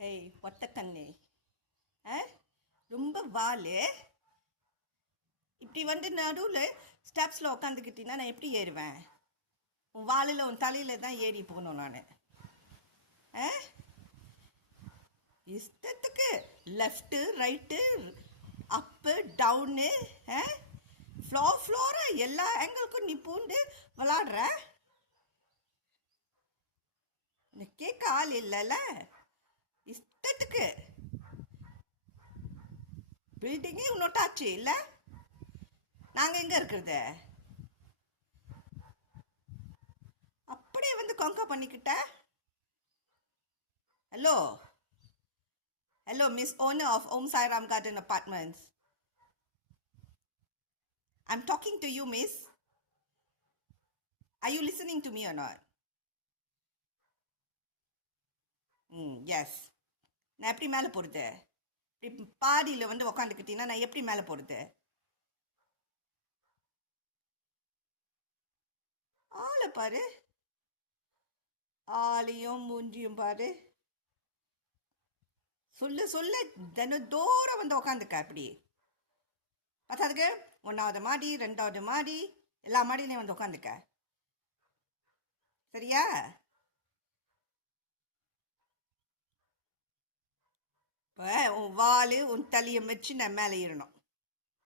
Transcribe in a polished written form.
ஏய் ஒத்தக்கண்ணே, ஆ ரொம்ப வாலு. இப்படி வந்து நடுவில் ஸ்டெப்ஸில் உக்காந்துக்கிட்டீங்கன்னா நான் எப்படி ஏறுவேன்? உன் வாலில் உன் தலையில் தான் ஏறி போகணும் நான். ஆ இஷ்டத்துக்கு லெஃப்ட்டு ரைட்டு அப்பு டவுனு ஃப்ளோரை எல்லா ஆங்கிளுக்கும் நீ பூண்டு விளாடுற. இந்த கேட்க ஆள் இல்லைல்ல. இஷ்டத்துக்கு பில்டிங்கே இன்னொட்டாச்சு இல்லை. நாங்கள் எங்கே இருக்கிறது? அப்படியே வந்து கொங்கா பண்ணிக்கிட்ட. Hello hello miss owner of Om Sairam garden apartments. I'm talking to you, miss. Are you listening to me or not? Yes. நான் எப்படி மேலே போகிறது? இப்படி பாடியில் வந்து உக்காந்துக்கிட்டீங்கன்னா நான் எப்படி மேலே போகிறது? ஆளை பாரு, ஆளையும் மூஞ்சியும் பாரு. சொல்ல தினந்தோறும் வந்து உக்காந்துக்க. அப்படி பார்த்தாதுக்கு 1வது மாடி 2வது மாடி எல்லா மாடியிலையும் வந்து உக்காந்துக்க. சரியா? இப்போ உன் வால் உன் தலையை வச்சு நான் மேலே ஏறணும்.